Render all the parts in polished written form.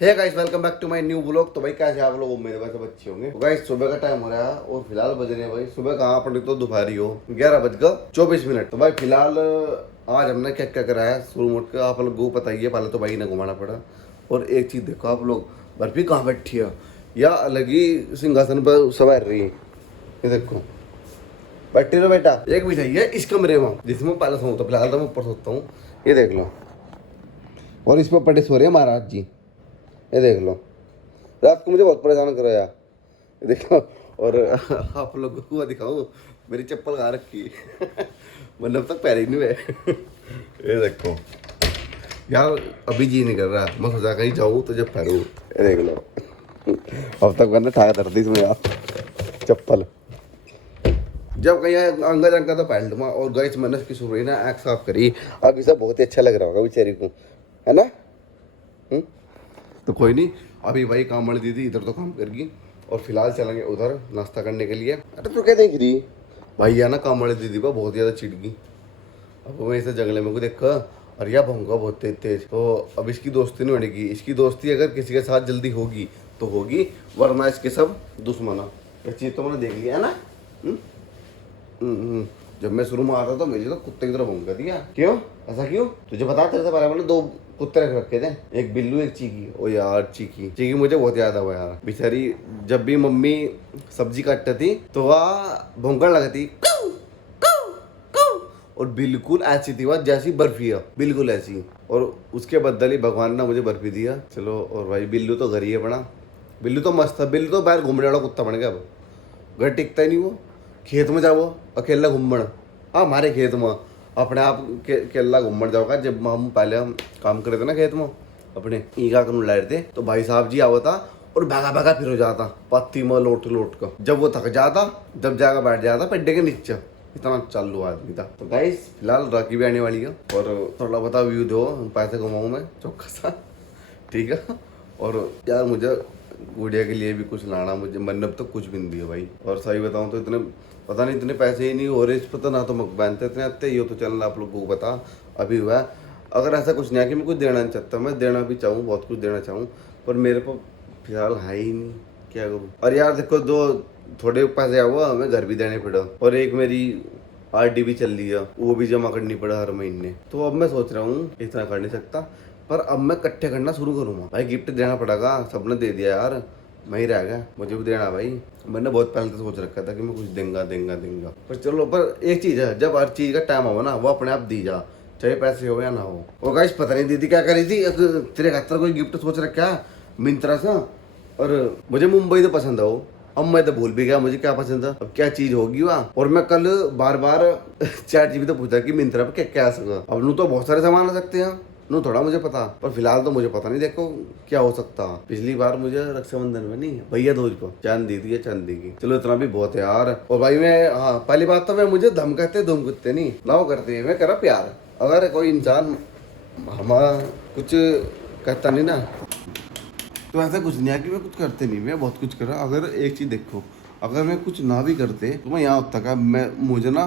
Hey guys welcome back to my new vlog. तो भाई कैसे आप लोग, मेरे वैसे बच्चे होंगे। तो गाइस सुबह का टाइम हो रहा है और फिलहाल बज रहे हैं भाई सुबह कहाँ पर, तो दोपहर ही हो 11:24। तो भाई फिलहाल आज हमने क्या क्या करा है शुरू मोट का आप लोग को पता ही है। पहले तो भाई ने घुमाना पड़ा और एक चीज देखो आप लोग, बर्फी कहाँ बैठी है या अलग ही सिंहासन पर सवार रही है। ये देखो बैठी रहो बेटा, एक बिछाई है इस कमरे में जिसमें पहले सोता, फिलहाल तो मैं ऊपर सोता हूँ। ये देख लो, और इस पर पटे सो रहे हैं महाराज जी। ये देख लो, रात को मुझे बहुत परेशान करो यार। ये देखो, और आप लोगों को दिखाऊं मेरी चप्पल कहाँ रखी मतलब तक पैर ही नहीं हुए ये देखो यार, अभी जी नहीं कर रहा, मैं सोचा कहीं जाऊँ तो जब पैरूँ। ये देख लो अब तक मैंने ठाया धरती इसमें यार चप्पल, जब कहीं अंगा जंगा तो पहन लूँगा। और गाइस मैंने इसकी शुरू ना आँख साफ करी, अब इसे बहुत ही अच्छा लग रहा होगा बेचारी को, है ना। तो कोई नहीं, अभी भाई काम वाली दीदी इधर तो काम करेगी और फिलहाल चलेंगे उधर नाश्ता करने के लिए। अरे तो क्या देख रही भाई, या ना काम वाली दीदी पर बहुत ज़्यादा चिढ़ गई। अब मैं इसे जंगले में को देखा और यह भौंका बहुत तेज तेज, तो अब इसकी दोस्ती नहीं बनेगी। इसकी दोस्ती अगर किसी के साथ जल्दी होगी तो होगी, वरना इसके सब दुश्मना। ये चीज़ तो मैंने देख लिया है ना। जब मैं शुरू में आता तो मुझे तो कुत्ते की तरह भौंका दिया। क्यों ऐसा क्यों, तुझे पता तेरे से पहले मैंने 2 कुत्ते रख रखे थे, एक बिल्लू एक चीकी। ओ यार चीकी चीकी मुझे बहुत याद आवा यार, बेचारी जब भी मम्मी सब्जी काटती थी तो वह भौंकने लगती और बिल्कुल ऐसी थी वह जैसी बर्फी है, बिल्कुल ऐसी। और उसके बदले ही भगवान ने मुझे बर्फी दिया। चलो, और भाई बिल्लू तो घर ही है बना, बिल्लू तो मस्त था। बिल्लू तो बाहर घूमने वाला कुत्ता बन गया, अब घर टिकता ही नहीं वो। खेत में जाओ अकेला घूमण, हाँ हमारे खेत में अपने आप अकेला घूमण जाओगा। जब हम पहले हम काम करे थे ना खेत में अपने ईगा कर लाए थे, तो भाई साहब जी आवता और भागा भागा फिर हो जाता पत्ती में लोट लोट कर। जब वो थक जाता जब जाकर बैठ जाता पेड्डे के नीचे, इतना चालू आदमी था। तो गाइस फिलहाल राखी भी आने वाली है और थोड़ा बता व्यू दो, पैसे कमाऊँ मैं चौका सा, ठीक है। और यार मुझे गुड़िया के लिए भी कुछ लाना, मुझे मन्नत तो कुछ भी नहीं दिया भाई। और सही बताऊँ तो इतने पता नहीं इतने पैसे ही नहीं हो रहे इस पर, तो ना तो मकबैन इतने आते ही हो। तो चलना आप लोग को पता अभी हुआ है। अगर ऐसा कुछ नहीं है कि मैं कुछ देना नहीं चाहता, मैं देना भी चाहूँ, बहुत कुछ देना चाहूँ, पर मेरे को फिलहाल है ही नहीं, क्या करूँ। और यार देखो, दो थोड़े पैसे हुआ हमें घर भी देने पड़ा, और एक मेरी RD भी चल रही है, वो भी जमा करनी पड़ा हर महीने। तो अब मैं सोच रहा हूँ इतना कर नहीं सकता, पर अब मैं इकट्ठे करना शुरू करूँगा भाई। गिफ्ट देना पड़ेगा, सबने दे दिया यार, मैं ही रह गया, मुझे भी देना भाई। मैंने बहुत पहले तो सोच रखा था कि मैं कुछ देंगा देंगा देंगा, पर चलो। पर एक चीज़ है, जब हर चीज़ का टाइम हो ना वो अपने आप दी जा, चाहे पैसे हो या ना हो। और गाइस पता नहीं दीदी क्या करी थी, तेरे खातर कोई गिफ्ट सोच रखा मिंत्रा से, और मुझे मुंबई तो पसंद है वो। अब मैं तो भूल भी गया मुझे क्या पसंद था, अब क्या चीज होगी वहाँ। और मैं कल बार बार ChatGPT तो पूछा कि मिंत्रा पे क्या क्या आ सकता। अब नू तो बहुत सारे सामान आ सकते हैं, नू थोड़ा मुझे पता, पर फिलहाल तो मुझे पता नहीं देखो क्या हो सकता। पिछली बार मुझे रक्षाबंधन में नहीं भैया दूज को चांदी दी है, चांदी की। चलो इतना भी बहुत है यार। और भाई मैं, हाँ पहली बात तो मैं, मुझे धमकाते धमकते नहीं ना, वो करते मैं करा प्यार। अगर कोई इंसान हमारा कुछ कहता नहीं ना, तो ऐसा कुछ नहीं है कि मैं कुछ करते नहीं, मैं बहुत कुछ करा। अगर एक चीज़ देखो, अगर मैं कुछ ना भी करते तो मैं यहाँ होता का, मैं मुझे ना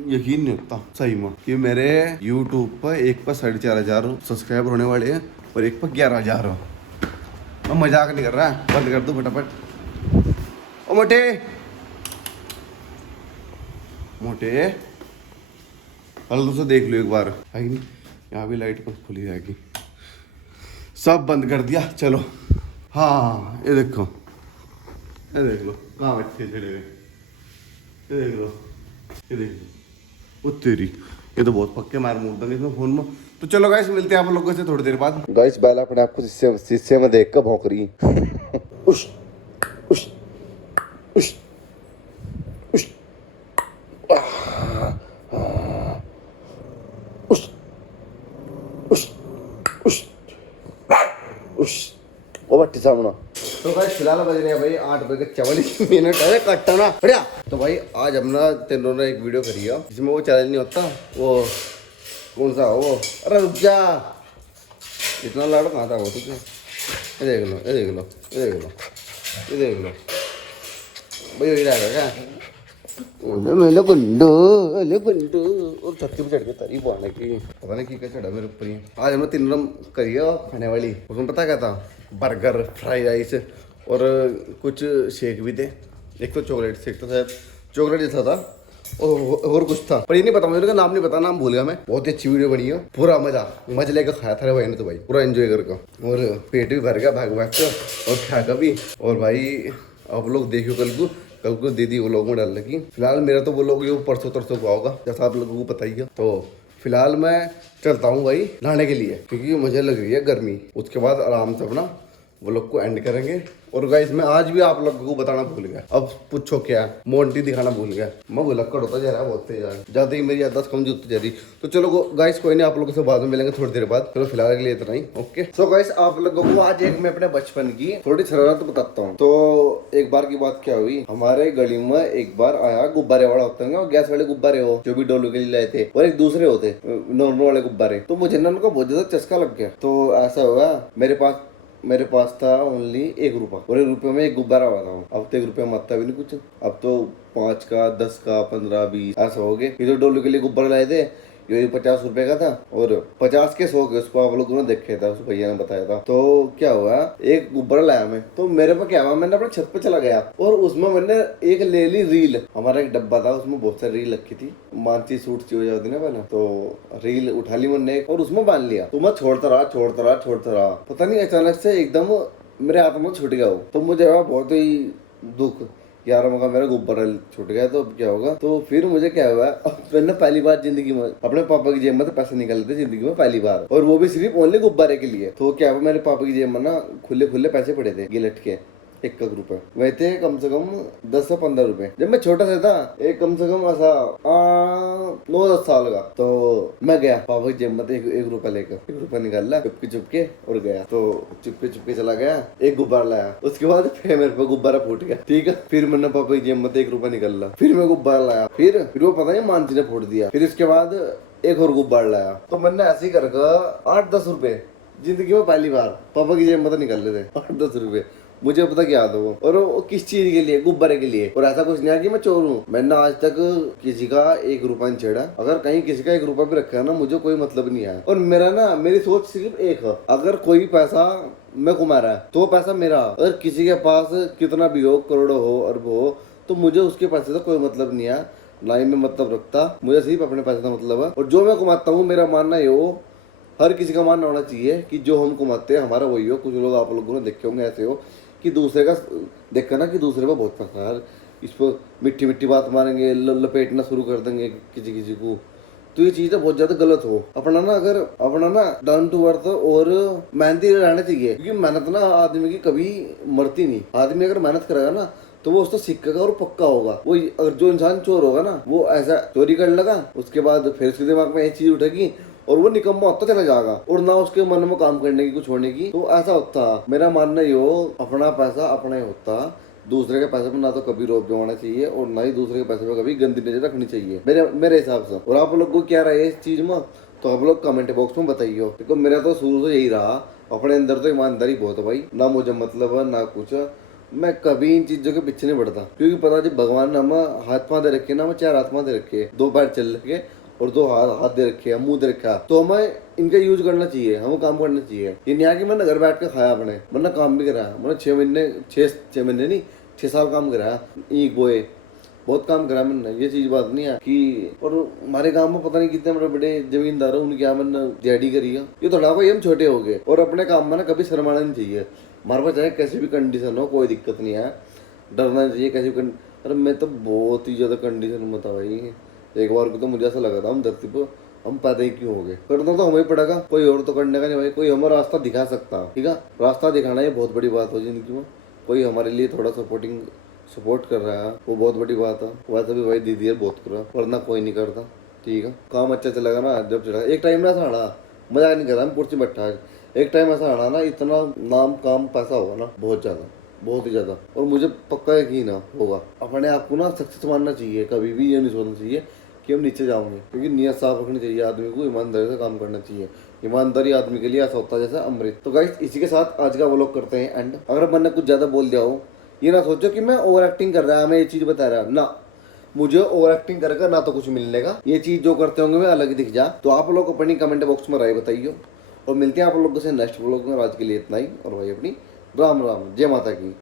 यकीन नहीं होता सही में कि मेरे YouTube पर एक पर 4,500 सब्सक्राइबर होने वाले हैं और एक पर 11,000 हो। मैं मजाक नहीं कर रहा, बंद कर दो फटाफट। ओ मोटे मोटे, हल तो देख लो एक बार, है नहीं यहाँ भी लाइट पर खुली रहेगी, सब बंद कर दिया। चलो हाँ ये देखो, ये देख लो कहाँ बैठे चढ़े हुए, ये देख लो, ये देख लो। ओ तेरी, ये तो बहुत पक्के मार मूड देंगे इसमें फोन में। तो चलो गाइस मिलते हैं आप लोगों से थोड़ी देर बाद। गाइस बैल अपने आप को शीशे में देख कर भौंक रही उश उश उश उश उश उश उश उश वो बट्टी सामना। तो भाई फिलहाल बज रहे हैं भाई 8:44 अरे कट्टा ना बढ़िया। तो भाई आज हमने तीनों ने एक वीडियो करी है जिसमें वो चैलेंज नहीं होता, वो कौन सा वो, अरे रुक जा, इतना लाड़ कहाँ था वो तुझे। ये देख लो, ये देख लो, ये देख लो, ये देख लो भाई, वही रहेगा क्या। मेले गुंडो और छत्ती पे चढ़ के तारीफ बाने की पता नहीं क्या चढ़ा मेरे ऊपर ही। आज हमने 3 रम करी है खाने वाली। उसमें पता क्या था, बर्गर, फ्राइड राइस और कुछ शेक भी थे। एक तो चॉकलेट शेक तो शायद चॉकलेट जैसा था और कुछ था, पर ये नहीं पता मुझे, नाम नहीं पता, नाम भूल गया मैं। बहुत ही अच्छी वीडियो बनी है, पूरा मजा लेकर खाया था भाई ने तो भाई, पूरा एंजॉय करके, और पेट भी भर गया भाग भाग कर और खा का भी। और भाई आप लोग देखियो कल को दीदी वो लोग में डाल लगी। फिलहाल मेरा तो वो लोग ये परसों तरसों को होगा, जैसा आप लोगों को पता ही है। तो फिलहाल मैं चलता हूँ भाई नहाने के लिए, क्योंकि मुझे लग रही है गर्मी। उसके बाद आराम से अपना वो लोग को एंड करेंगे। और गाइस मैं आज भी आप लोगों को बताना भूल गया, अब पूछो क्या, मोंटी दिखाना भूल गया। मैं भुलक्कड़ होता जा रहा है बहुत तेज, ज्यादा ही मेरी याददाश्त कमजोर होती जा रही। तो चलो गाइस कोई नहीं, आप लोगों से बाद में मिलेंगे थोड़ी देर बाद। चलो फिलहाल के लिए इतना ही, ओके। सो गाइस आप लोगों को आज एक मैं अपने बचपन की थोड़ी शरारत बताता हूँ। तो एक बार की बात क्या हुई, हमारे गली में एक बार आया गुब्बारे वाला, होता है गैस वाले गुब्बारे हो जो भी डोलू के लिए लाए थे, और एक दूसरे होते नॉर्मल वाले गुब्बारे। तो मुझे ना उनको बहुत ज्यादा चस्का लग गया। तो ऐसा हुआ, मेरे पास था ओनली 1 रुपया, और 1 रुपये में एक गुब्बारा हुआ था। अब तो 1 रुपया मत्ता भी नहीं कुछ, अब तो 5 का 10 का 15 20 ऐसा हो गए। ये जो डोलू के लिए गुब्बारा लाए थे ये 50 रुपए का था, और 50 के 100 के, उसको आप लोगों ने देखे था, उस भैया ने बताया था। तो क्या हुआ, एक गुब्बारा लाया मैं, तो मेरे पे क्या हुआ, मैंने अपने छत पे चला गया और उसमें मैंने एक ले ली रील। हमारा एक डब्बा था, उसमें बहुत सारी रील रखी थी, मानसी सूट सी हो जाती ना पहले, तो रील उठा ली मैंने और उसमें बांध लिया। तो मैं छोड़ता रहा, पता नहीं अचानक से एकदम मेरे हाथ में छूट गया वो। तो मुझे बहुत ही दुख, यार मगर मेरा गुब्बारा छूट गया, तो अब क्या होगा। तो फिर मुझे क्या हुआ, मैंने पहली बार जिंदगी में अपने पापा की जेब में तो पैसे निकाले थे जिंदगी में पहली बार, और वो भी सिर्फ ओनली गुब्बारे के लिए। तो क्या हुआ, मेरे पापा की जेब में ना खुले पैसे पड़े थे गिलट के, 1 रुपए वह थे कम से कम 10 से 15 रुपए। जब मैं छोटा सा था, एक कम से कम ऐसा 9-10 साल का, तो मैं गया पापा की जेब में 1 रुपया लेकर, 1 रुपया निकाला चुपके और गया। तो चुपके चला गया, एक गुब्बारा लाया। उसके बाद फिर मेरे पे गुब्बारा फूट गया, ठीक है। फिर मैंने पापा की जेब में 1 रुपया निकाला, फिर मैं गुब्बारा लाया, फिर वो पता नहीं मानसी ने फोड़ दिया। फिर इसके बाद एक और गुब्बारा लाया। तो मैंने ऐसे ही करके 8-10 रुपए जिंदगी में पहली बार पापा की जेब में तो निकाल थे, 8-10 रुपए। मुझे पता क्या था वो, और वो किस चीज के लिए, गुब्बारे के लिए। और ऐसा कुछ नहीं है कि मैं चोर हूँ, मैंने आज तक किसी का 1 रुपया नहीं छेड़ा। अगर कहीं किसी का 1 रुपया भी रखा है ना, मुझे कोई मतलब नहीं है। और मेरी सोच सिर्फ एक है, अगर कोई पैसा मैं कमा रहा है तो पैसा मेरा। अगर किसी के पास कितना भी हो, करोड़ों हो, अरब हो, तो मुझे उसके पैसे से कोई मतलब नहीं है, ना ही मैं मतलब रखता। मुझे सिर्फ अपने पैसे का मतलब है। और जो मैं कमाता हूँ, मेरा मानना ये हो, हर किसी का मानना होना चाहिए कि जो हम कमाते हैं हमारा वही हो। कुछ लोग आप लोगों ने देखे होंगे ऐसे हो कि दूसरे का देखकर ना कि दूसरे पे बहुत पैसा है, इस पर मीठी बात मारेंगे, लपेटना शुरू कर देंगे किसी को। तो ये चीज़ बहुत ज्यादा गलत हो। अपना ना डाउन टू अर्थ और मेहनती रहना चाहिए, क्योंकि मेहनत ना आदमी की कभी मरती नहीं। आदमी अगर मेहनत करेगा ना तो वो उसको सीखेगा और पक्का होगा। वो अगर जो इंसान चोर होगा ना, वो ऐसा चोरी कर लगा, उसके बाद फिर उसके दिमाग में एक चीज उठेगी और वो निकम्मा होता चला जाएगा, और ना उसके मन में काम करने की कुछ होने की। तो ऐसा होता, मेरा मानना ये हो, अपना पैसा अपना ही होता, दूसरे के पैसे पर ना तो कभी रोक जमाना चाहिए, और ना ही दूसरे के पैसे पर कभी गंदी नजर रखनी चाहिए, मेरे हिसाब से। और आप लोग को क्या रहा है इस चीज में, तो आप लोग कमेंट बॉक्स में बताइए। देखो मेरा तो शुरू से यही रहा, अपने अंदर तो ईमानदारी बहुत है भाई, ना मुझे मतलब है ना कुछ। मैं कभी इन चीजों के पीछे नहीं पड़ता, क्योंकि पता जब भगवान ने हमें हाथ पाँव दे रखे ना, हमें 4 हाथ पाँव दे रखे, 2 पैर चल रखे और 2 हाथ दे रखे, मुंह दे रखा, तो हमें इनका यूज करना चाहिए, हमें काम करना चाहिए। ये नहीं है कि मैंने घर बैठ के खाया अपने, मैंने काम भी कराया। मैंने 6 महीने नहीं 6 साल काम कराया, ईंट बोए, बहुत काम करा मैंने। ये चीज बात नहीं है कि, और हमारे गांव में पता नहीं कितने बड़े बड़े जमींदार है, उनकी मैंने दिहाड़ी करी है। ये थोड़ा भाई हम छोटे हो गए, और अपने काम में ना कभी शर्माना नहीं चाहिए। हमारे पास चाहे कैसी भी कंडीशन हो, कोई दिक्कत नहीं है, डरना चाहिए कैसी भी अरे मैं तो बहुत ही ज्यादा कंडीशन में था भाई। एक बार को तो मुझे ऐसा लगा था हम धरती पर हम पैदा ही क्यों हो गए। करना तो हमें पड़ेगा, कोई और तो करने का नहीं भाई। कोई हमें रास्ता दिखा सकता है, ठीक है, रास्ता दिखाना ये बहुत बड़ी बात हो जिंदगी में। कोई हमारे लिए थोड़ा सपोर्ट कर रहा है, वो बहुत बड़ी बात है। वैसे भी भाई दीदी है बहुत करा, वरना कोई नहीं करता, ठीक है। काम अच्छा चलेगा ना, जब चलेगा। एक टाइम ना ऐसा आना, मजाक नहीं कर रहा, हम कुर्सी बैठा है, एक टाइम ऐसा आना ना, इतना नाम काम पैसा होगा ना, बहुत ही ज्यादा। और मुझे पक्का यकीन होगा। अपने आप को ना सक्सेस मानना चाहिए, कभी भी ये नहीं सोचना चाहिए कि हम नीचे जाओगे, क्योंकि नियत साफ रखनी चाहिए आदमी को, ईमानदारी से काम करना चाहिए। ईमानदारी आदमी के लिए ऐसा होता है जैसे अमृत। तो गाइस इसी के साथ आज का व्लॉग करते हैं एंड। अगर मैंने कुछ ज्यादा बोल दिया हो, ये ना सोचो कि मैं ओवर एक्टिंग कर रहा है, मैं ये चीज बता रहा ना, मुझे ओवर एक्टिंग कर ना तो कुछ मिलने का, ये चीज जो करते होंगे मैं अलग ही दिख जा। तो आप लोग अपनी कमेंट बॉक्स में राय बताइए और मिलते हैं आप लोगों से नेक्स्ट व्लॉग में। आज के लिए इतना ही, और भाई अपनी राम राम, जय माता की।